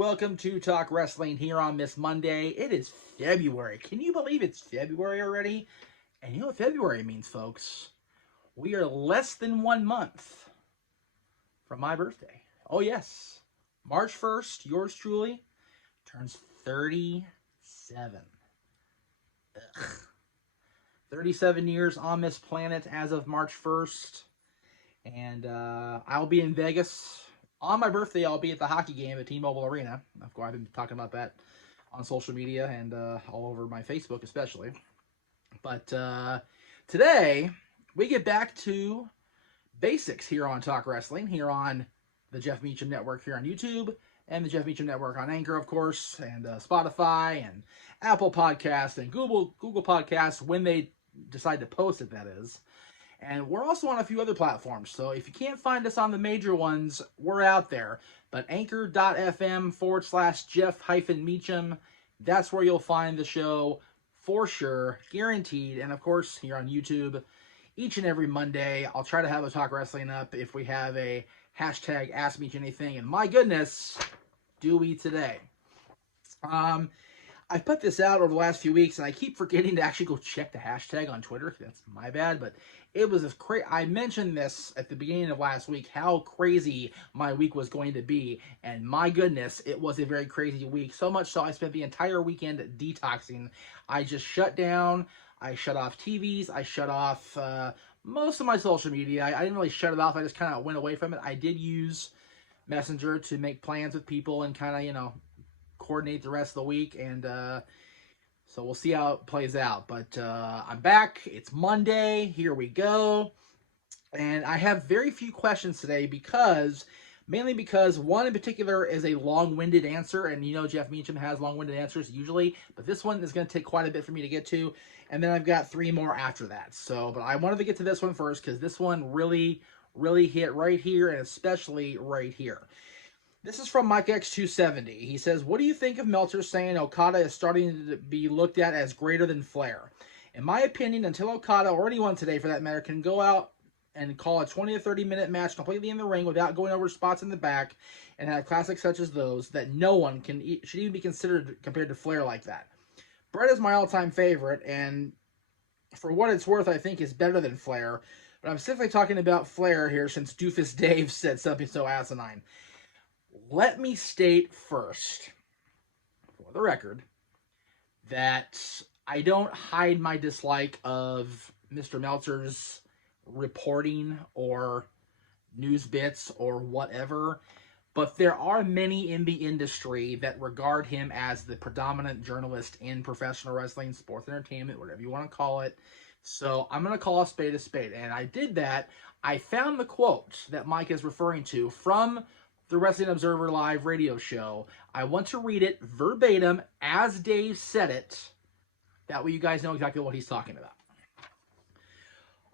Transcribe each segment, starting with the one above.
welcome to Talk Wrestling here on this Monday. It is February. Can you believe it's February already? And you know what February means, folks? We are less than 1 month from my birthday. Oh, yes. March 1st, yours truly turns 37. Ugh. 37 years on this planet as of March 1st. And I'll be in Vegas. On my birthday, I'll be at the hockey game at T-Mobile Arena. Of course, I've been talking about that on social media and all over my Facebook especially. But today, we get back to basics here on Talk Wrestling, here on the Jeff Meacham Network here on YouTube, and the Jeff Meacham Network on Anchor, of course, and Spotify, and Apple Podcasts, and Google Podcasts, when they decide to post it, that is. And we're also on a few other platforms, so if you can't find us on the major ones, we're out there. But anchor.fm/Jeff-Meacham, that's where you'll find the show for sure, guaranteed. And of course, here on YouTube, each and every Monday, I'll try to have a Talk Wrestling up if we have a hashtag Ask Meach Anything. And my goodness, do we today. I put this out over the last few weeks, and I keep forgetting to actually go check the hashtag on Twitter. That's my bad, but it was I mentioned this at the beginning of last week, how crazy my week was going to be, and my goodness, it was a very crazy week. So much so I spent the entire weekend detoxing. I just shut down. I shut off TVs. I shut off most of my social media. I didn't really shut it off. I just kind of went away from it. I did use Messenger to make plans with people and kind of, coordinate the rest of the week, and so we'll see how it plays out. But I'm back. It's Monday. Here we go. And I have very few questions today mainly because one in particular is a long-winded answer, and Jeff Meacham has long-winded answers usually, but this one is going to take quite a bit for me to get to, and then I've got 3 more after that. But I wanted to get to this one first because this one really, really hit right here, and especially right here. This is from Mike X270. He says, what do you think of Meltzer saying Okada is starting to be looked at as greater than Flair? In my opinion, until Okada, or anyone today for that matter, can go out and call a 20 to 30 minute match completely in the ring without going over spots in the back and have classics such as those, that no one should even be considered compared to Flair like that. Bret is my all-time favorite, and for what it's worth, I think is better than Flair. But I'm simply talking about Flair here since Doofus Dave said something so asinine. Let me state first, for the record, that I don't hide my dislike of Mr. Meltzer's reporting or news bits or whatever, but there are many in the industry that regard him as the predominant journalist in professional wrestling, sports entertainment, whatever you want to call it. So I'm going to call a spade, and I did that. I found the quote that Mike is referring to from the Wrestling Observer Live radio show. I want to read it verbatim as Dave said it. That way you guys know exactly what he's talking about.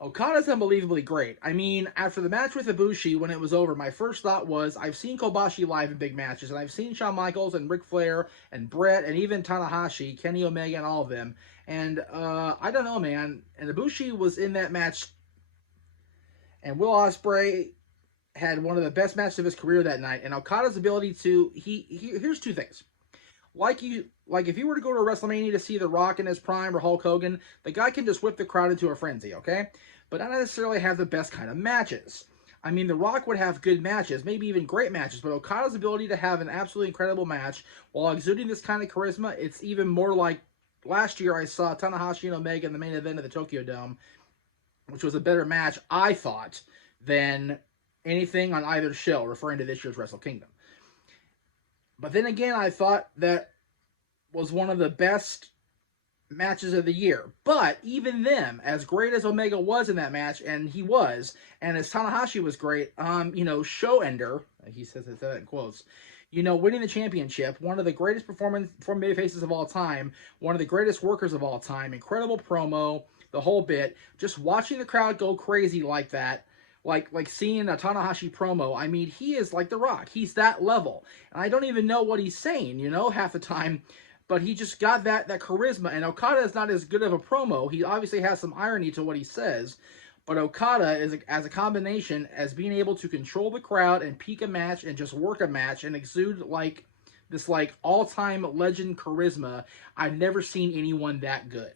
Okada's unbelievably great. I mean, after the match with Ibushi, when it was over, my first thought was, I've seen Kobashi live in big matches, and I've seen Shawn Michaels and Ric Flair and Bret and even Tanahashi, Kenny Omega and all of them. And I don't know, man. And Ibushi was in that match, and Will Ospreay had one of the best matches of his career that night, and Okada's ability to here's 2 things. Like if you were to go to WrestleMania to see The Rock in his prime or Hulk Hogan, the guy can just whip the crowd into a frenzy, okay? But not necessarily have the best kind of matches. I mean, The Rock would have good matches, maybe even great matches, but Okada's ability to have an absolutely incredible match while exuding this kind of charisma, it's even more like last year I saw Tanahashi and Omega in the main event of the Tokyo Dome, which was a better match, I thought, than anything on either show, referring to this year's Wrestle Kingdom. But then again, I thought that was one of the best matches of the year. But even them, as great as Omega was in that match, and he was, and as Tanahashi was great, show ender, he says that in quotes, winning the championship, one of the greatest performance from babyfaces of all time, one of the greatest workers of all time, incredible promo, the whole bit, just watching the crowd go crazy like that, like seeing a Tanahashi promo. I mean, he is like The Rock. He's that level. And I don't even know what he's saying, half the time. But he just got that charisma. And Okada is not as good of a promo. He obviously has some irony to what he says. But Okada is as a combination as being able to control the crowd and peak a match and just work a match and exude like this like all-time legend charisma. I've never seen anyone that good.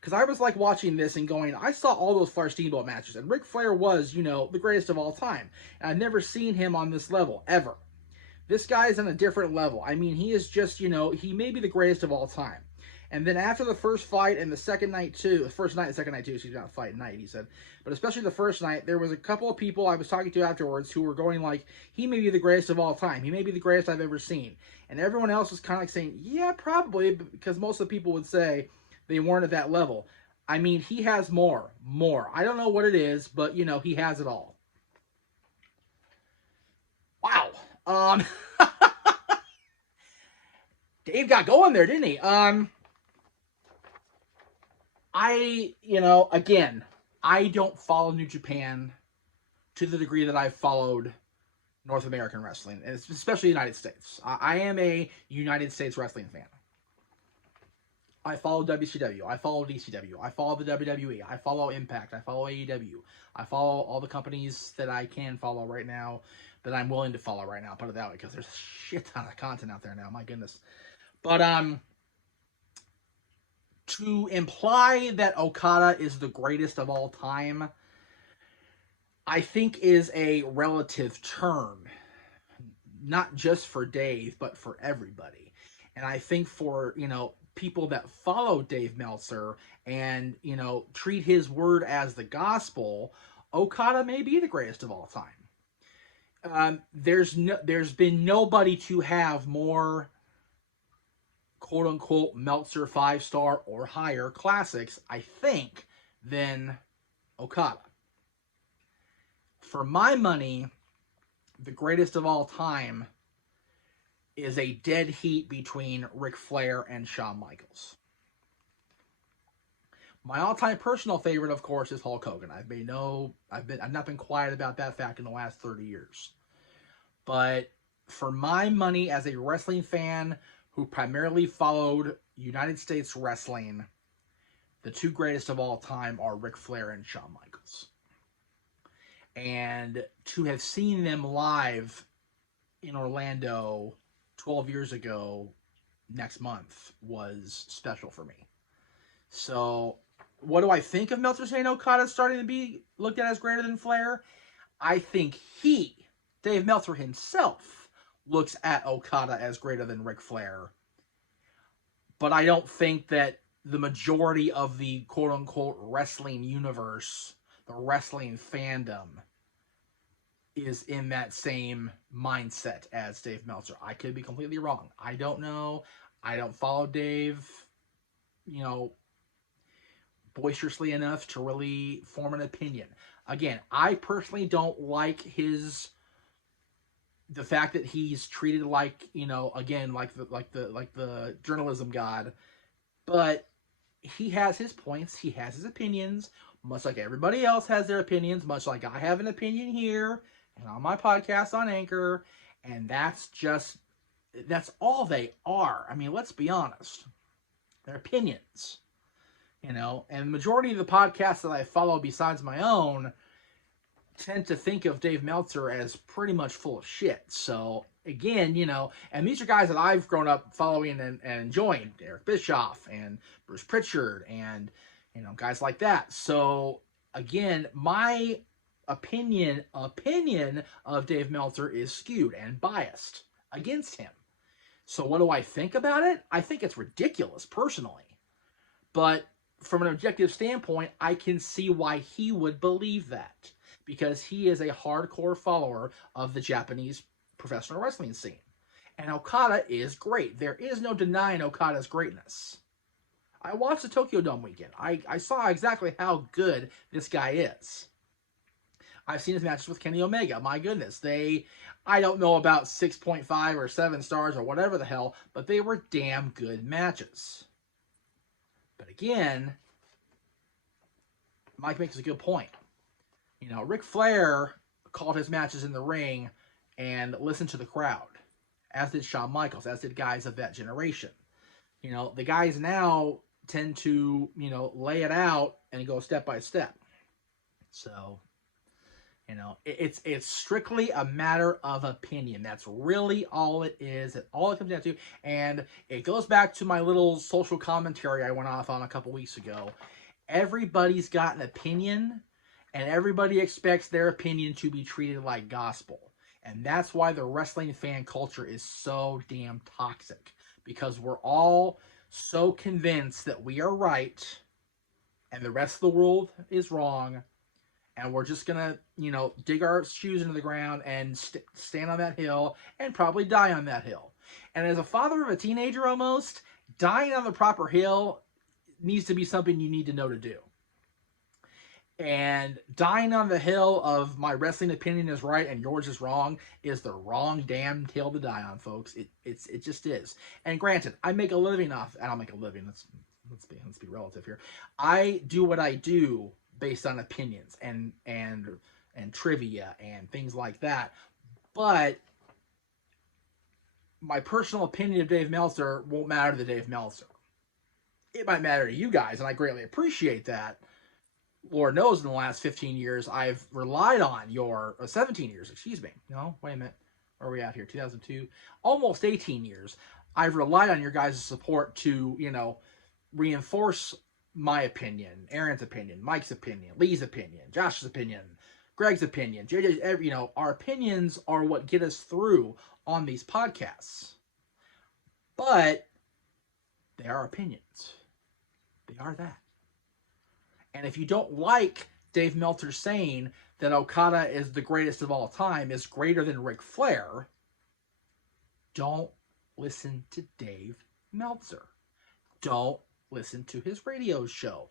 Because I was like watching this and going, I saw all those Flair Steamboat matches, and Ric Flair was, the greatest of all time. And I've never seen him on this level, ever. This guy is on a different level. I mean, he is just, he may be the greatest of all time. And then after the first fight and the second night too, first night and second night too, so he's not fight night, he said. But especially the first night, there was a couple of people I was talking to afterwards who were going like, he may be the greatest of all time. He may be the greatest I've ever seen. And everyone else was kind of like saying, yeah, probably, because most of the people would say they weren't at that level. I mean, he has more. I don't know what it is, but, he has it all. Wow. Dave got going there, didn't he? Again, I don't follow New Japan to the degree that I've followed North American wrestling, and especially the United States. I am a United States wrestling fan. I follow WCW, I follow DCW, I follow the WWE, I follow Impact, I follow AEW, I follow all the companies that I can follow right now, that I'm willing to follow right now, put it that way, because there's a shit ton of content out there now, my goodness. But, to imply that Okada is the greatest of all time, I think is a relative term. Not just for Dave, but for everybody. And I think for, people that follow Dave Meltzer and, treat his word as the gospel, Okada may be the greatest of all time. There's been nobody to have more quote-unquote Meltzer 5-star or higher classics, I think, than Okada. For my money, the greatest of all time is a dead heat between Ric Flair and Shawn Michaels. My all-time personal favorite, of course, is Hulk Hogan. I've not been quiet about that fact in the last 30 years. But for my money as a wrestling fan who primarily followed United States wrestling, the two greatest of all time are Ric Flair and Shawn Michaels. And to have seen them live in Orlando 12 years ago next month was special for me. So, what do I think of Meltzer saying Okada starting to be looked at as greater than Flair? I think Dave Meltzer himself, looks at Okada as greater than Ric Flair. But I don't think that the majority of the quote-unquote wrestling universe, the wrestling fandom, is in that same mindset as Dave Meltzer. I could be completely wrong. I don't know. I don't follow Dave, boisterously enough to really form an opinion. Again, I personally don't like the fact that he's treated like, again, like the journalism god. But he has his points. He has his opinions, much like everybody else has their opinions, much like I have an opinion here and on my podcast on Anchor. And that's all they are. I mean, let's be honest. They're opinions, and the majority of the podcasts that I follow besides my own tend to think of Dave Meltzer as pretty much full of shit. So, again, and these are guys that I've grown up following and enjoying. Eric Bischoff and Bruce Pritchard and, guys like that. So, again, my opinion of Dave Meltzer is skewed and biased against him. So what do I think about it? I think it's ridiculous, personally. But from an objective standpoint, I can see why he would believe that. Because he is a hardcore follower of the Japanese professional wrestling scene. And Okada is great. There is no denying Okada's greatness. I watched the Tokyo Dome weekend. I saw exactly how good this guy is. I've seen his matches with Kenny Omega. My goodness. I don't know about 6.5 or 7 stars or whatever the hell, but they were damn good matches. But again, Mike makes a good point. Ric Flair called his matches in the ring and listened to the crowd, as did Shawn Michaels, as did guys of that generation. The guys now tend to, lay it out and go step by step. So, You know, it's strictly a matter of opinion. That's really all it is. All it comes down to, and it goes back to my little social commentary I went off on a couple weeks ago. Everybody's got an opinion, and everybody expects their opinion to be treated like gospel. And that's why the wrestling fan culture is so damn toxic, because we're all so convinced that we are right and the rest of the world is wrong, and we're just gonna, dig our shoes into the ground and stand on that hill and probably die on that hill. And as a father of a teenager, almost dying on the proper hill needs to be something you need to know to do. And dying on the hill of my wrestling opinion is right and yours is wrong is the wrong damn hill to die on, folks. It just is. And granted, I make a living off. I don't make a living. Let's be relative here. I do what I do based on opinions and trivia and things like that. But my personal opinion of Dave Meltzer won't matter to Dave Meltzer. It might matter to you guys, and I greatly appreciate that. Lord knows in the last 15 years, I've relied on your, 17 years, excuse me. No, wait a minute. Where are we at here? 2002? Almost 18 years. I've relied on your guys' support to, reinforce my opinion, Aaron's opinion, Mike's opinion, Lee's opinion, Josh's opinion, Greg's opinion, JJ's, our opinions are what get us through on these podcasts. But they are opinions. They are that. And if you don't like Dave Meltzer saying that Okada is the greatest of all time, is greater than Ric Flair, don't listen to Dave Meltzer. Don't listen to his radio show.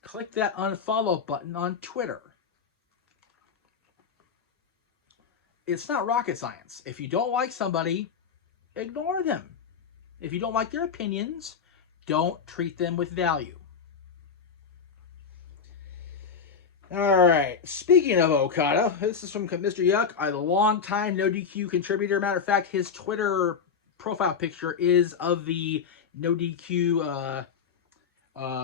Click that unfollow button on Twitter. It's not rocket science. If you don't like somebody, ignore them. If you don't like their opinions, don't treat them with value. All right. Speaking of Okada, this is from Mr. Yuck, a long-time No DQ contributor. Matter of fact, his Twitter profile picture is of the No DQ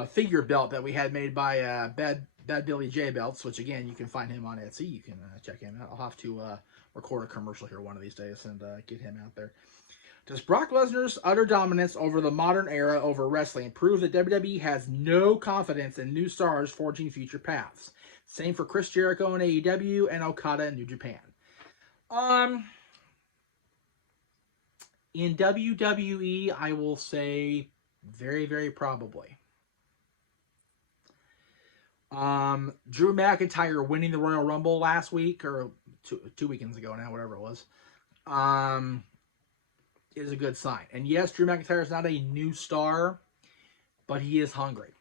figure belt that we had made by Bad Billy J Belts, which again you can find him on Etsy. You can check him out. I'll have to record a commercial here one of these days and get him out there. Does Brock Lesnar's utter dominance over the modern era over wrestling prove that WWE has no confidence in new stars forging future paths? Same for Chris Jericho in AEW and Okada in New Japan. In WWE, I will say very, very probably. Drew McIntyre winning the Royal Rumble last week, or two weekends ago now, whatever it was, is a good sign. And yes, Drew McIntyre is not a new star, but he is hungry.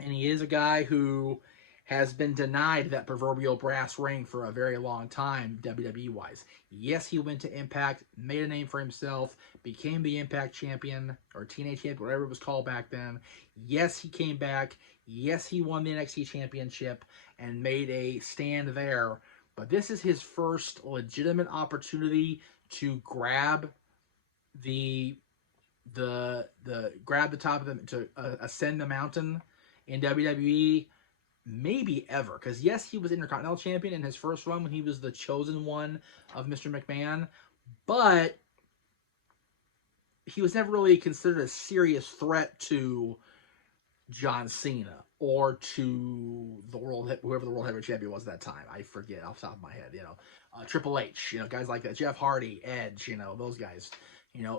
And he is a guy who has been denied that proverbial brass ring for a very long time, WWE-wise. Yes, he went to Impact, made a name for himself, became the Impact champion, or Teenage champion, whatever it was called back then. Yes, he came back. Yes, he won the NXT championship and made a stand there. But this is his first legitimate opportunity to grab grab the top of them, to ascend the mountain in WWE. Maybe ever, because yes, he was Intercontinental Champion in his first run when he was the chosen one of Mr. McMahon, but he was never really considered a serious threat to John Cena or to whoever the World Heavyweight Champion was at that time. I forget off the top of my head. Triple H, guys like that, Jeff Hardy, Edge, those guys.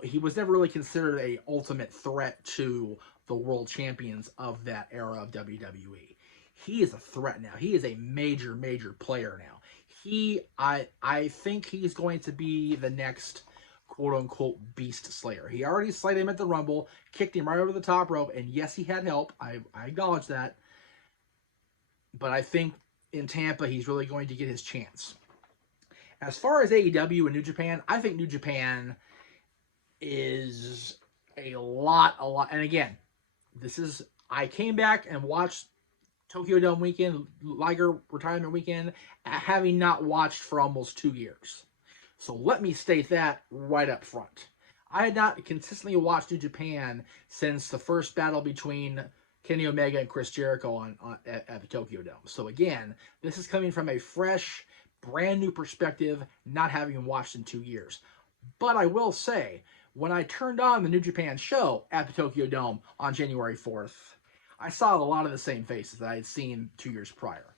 He was never really considered a ultimate threat to the world champions of that era of WWE. He is a threat now. He is a major, major player now. I think he's going to be the next quote-unquote beast slayer. He already slayed him at the Rumble, kicked him right over the top rope, and yes, he had help. I acknowledge that. But I think in Tampa, he's really going to get his chance. As far as AEW and New Japan, I think New Japan is a lot. And again, I came back and watched Tokyo Dome weekend, Liger retirement weekend, having not watched for almost 2 years. So let me state that right up front. I had not consistently watched New Japan since the first battle between Kenny Omega and Chris Jericho at the Tokyo Dome. So again, this is coming from a fresh, brand new perspective, not having watched in 2 years. But I will say, when I turned on the New Japan show at the Tokyo Dome on January 4th, I saw a lot of the same faces that I had seen 2 years prior.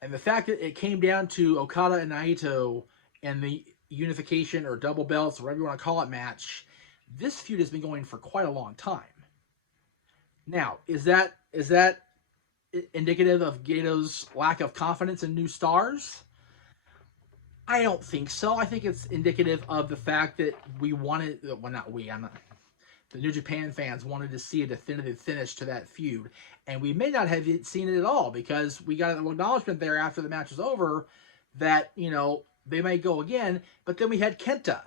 And the fact that it came down to Okada and Naito and the unification or double belts, or whatever you want to call it, match, this feud has been going for quite a long time. Now, is that indicative of Gato's lack of confidence in new stars? I don't think so. I think it's indicative of the fact that we wanted, well, not we, the New Japan fans wanted to see a definitive finish to that feud. And we may not have seen it at all because we got an acknowledgement there after the match was over that, you know, they might go again. But then we had Kenta,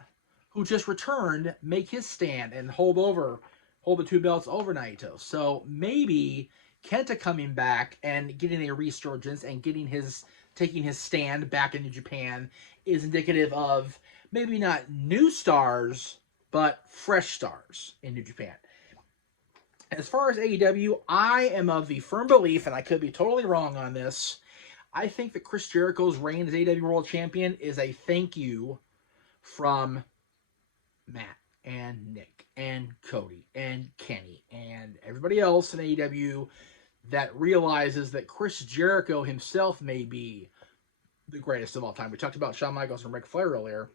who just returned, make his stand and hold the 2 belts over Naito. So maybe Kenta coming back and getting a resurgence and taking his stand back in New Japan is indicative of maybe not new stars, but fresh stars in New Japan. As far as AEW, I am of the firm belief, and I could be totally wrong on this, I think that Chris Jericho's reign as AEW World Champion is a thank you from Matt and Nick and Cody and Kenny and everybody else in AEW that realizes that Chris Jericho himself may be the greatest of all time. We talked about Shawn Michaels and Ric Flair earlier.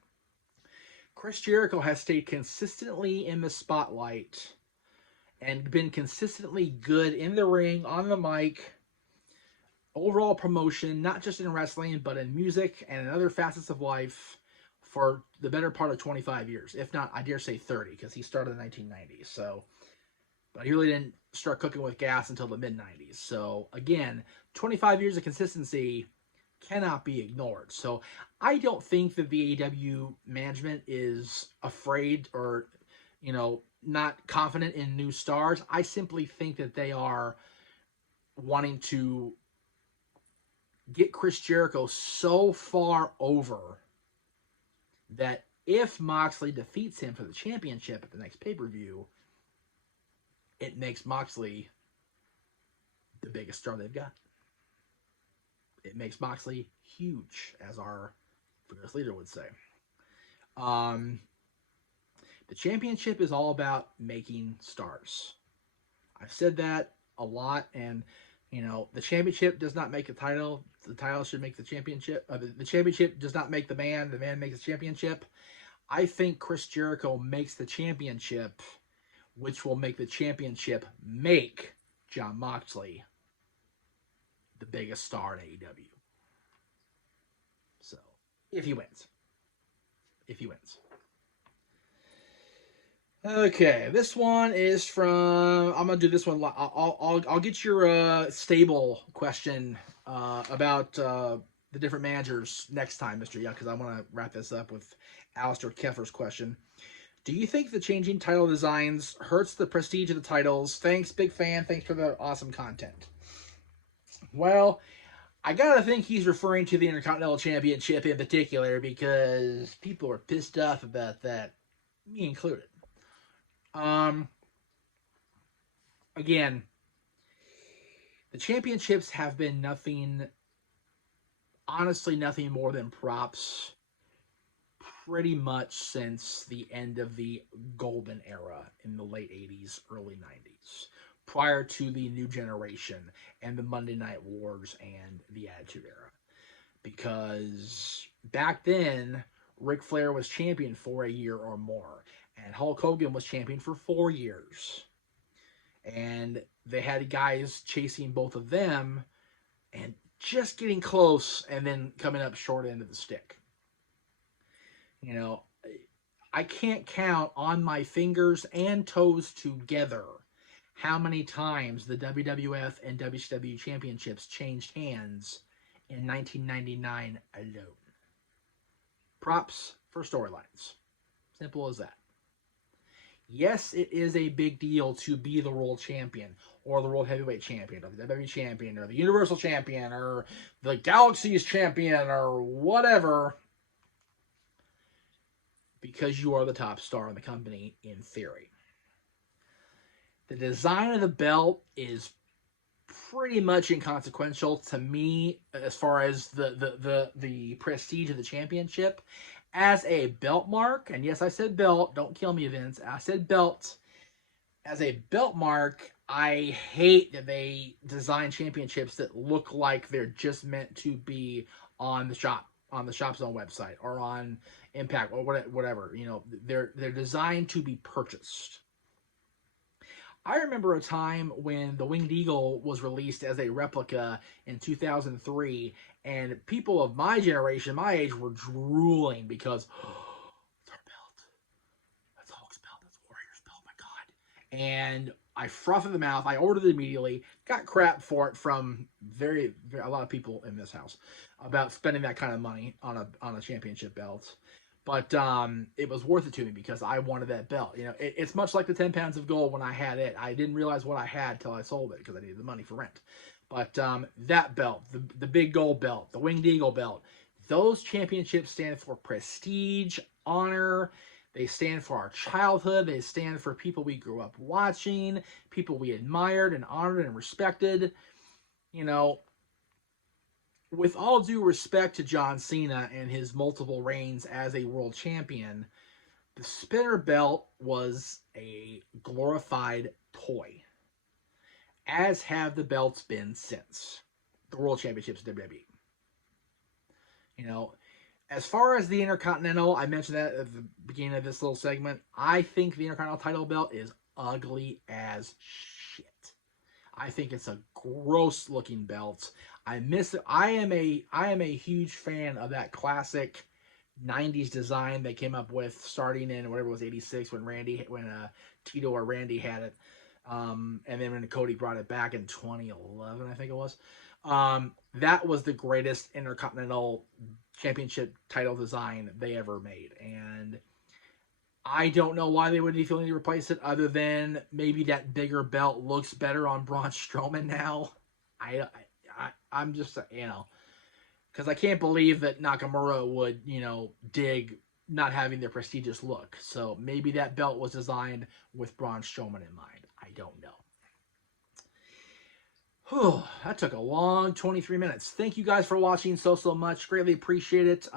Chris Jericho has stayed consistently in the spotlight and been consistently good in the ring, on the mic, overall promotion, not just in wrestling, but in music and in other facets of life for the better part of 25 years. If not, I dare say 30, because he started in the 1990s. So, but he really didn't start cooking with gas until the mid-90s. So, again, 25 years of consistency cannot be ignored. So, I don't think that the AEW management is afraid or, you know, not confident in new stars. I simply think that they are wanting to get Chris Jericho so far over that if Moxley defeats him for the championship at the next pay-per-view, it makes Moxley the biggest star they've got. It makes Moxley huge, as our fearless leader would say. The championship is all about making stars. I've said that a lot, and you know, the championship does not make the title. The title should make the championship. The championship does not make the man. The man makes the championship. I think Chris Jericho makes the championship, which will make the championship make Jon Moxley the biggest star in AEW. So, if he wins. Okay, this one is from. I'm gonna do this one. I'll get your stable question about the different managers next time, Mr. Young, because I want to wrap this up with Alistair Keffer's question. Do you think the changing title designs hurts the prestige of the titles? Thanks, big fan. Thanks for the awesome content. Well, I gotta think he's referring to the Intercontinental Championship in particular because people are pissed off about that, me included. Again, the championships have been honestly nothing more than props pretty much since the end of the golden era in the late 80s, early 90s, prior to the New Generation and the Monday Night Wars and the Attitude Era. Because back then, Ric Flair was champion for a year or more, and Hulk Hogan was champion for 4 years. And they had guys chasing both of them and just getting close and then coming up short end of the stick. You know, I can't count on my fingers and toes together how many times the WWF and WCW championships changed hands in 1999 alone. Props for storylines. Simple as that. Yes, it is a big deal to be the world champion, or the world heavyweight champion, or the WWE champion, or the Universal champion, or the Galaxy's champion, or whatever, because you are the top star in the company, in theory. The design of the belt is pretty much inconsequential to me as far as the prestige of the championship. As a belt mark, and yes, I said belt, don't kill me, Vince. I said belt. As a belt mark, I hate that they design championships that look like they're just meant to be on the Shop Zone website or on Impact or whatever. You know, they're designed to be purchased. I remember a time when the Winged Eagle was released as a replica in 2003, and people of my generation, my age, were drooling because, oh, it's our belt. That's Hulk's belt. That's Warrior's belt. My God. And I frothed at the mouth. I ordered it immediately. Got crap for it from a lot of people in this house about spending that kind of money on a championship belt. But it was worth it to me because I wanted that belt. You know, it's much like the 10 pounds of gold when I had it. I didn't realize what I had till I sold it because I needed the money for rent. But that belt, the big gold belt, the Winged Eagle belt, those championships stand for prestige, honor. They stand for our childhood. They stand for people we grew up watching, people we admired and honored and respected. You know, with all due respect to John Cena and his multiple reigns as a world champion, the spinner belt was a glorified toy, as have the belts been since the World Championships in WWE. You know, as far as the Intercontinental, I mentioned that at the beginning of this little segment, I think the Intercontinental title belt is ugly as shit. I think it's a gross looking belt. I miss it. I am a huge fan of that classic 90s design they came up with starting in whatever it was 86 when Tito or Randy had it. And then when Cody brought it back in 2011, I think it was. That was the greatest Intercontinental Championship title design they ever made. And I don't know why they would feel need to replace it other than maybe that bigger belt looks better on Braun Strowman now. I'm just, you know, because I can't believe that Nakamura would, you know, dig not having their prestigious look. So maybe that belt was designed with Braun Strowman in mind. I don't know. Whew, that took a long 23 minutes. Thank you guys for watching so much. Greatly appreciate it.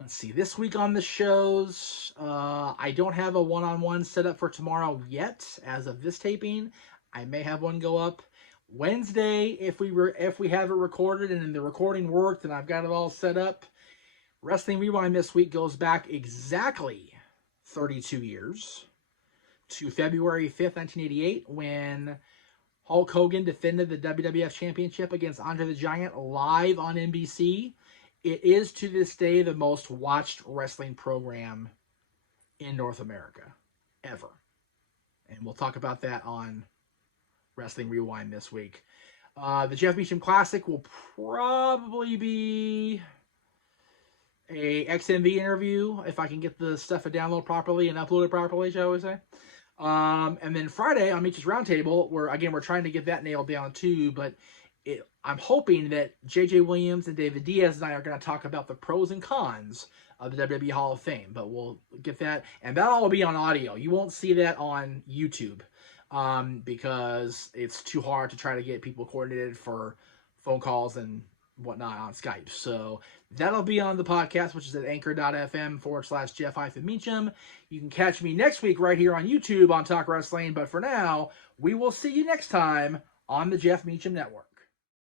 Let's see. This week on the shows, I don't have a one-on-one set up for tomorrow yet. As of this taping, I may have one go up Wednesday if we have it recorded and the recording worked and I've got it all set up. Wrestling Rewind this week goes back exactly 32 years to February 5th, 1988, when Hulk Hogan defended the WWF Championship against Andre the Giant live on NBC. It is, to this day, the most watched wrestling program in North America, ever. And we'll talk about that on Wrestling Rewind this week. The Jeff Meacham Classic will probably be a XMV interview, if I can get the stuff to download properly and upload it properly, shall we say. And then Friday on Meach's Roundtable, where, again, we're trying to get that nailed down too, but I'm hoping that J.J. Williams and David Diaz and I are going to talk about the pros and cons of the WWE Hall of Fame, but we'll get that, and that'll all be on audio. You won't see that on YouTube because it's too hard to try to get people coordinated for phone calls and whatnot on Skype. So that'll be on the podcast, which is at anchor.fm/Jeff-Meacham. You can catch me next week right here on YouTube on Talk Wrestling, but for now, we will see you next time on the Jeff Meacham Network.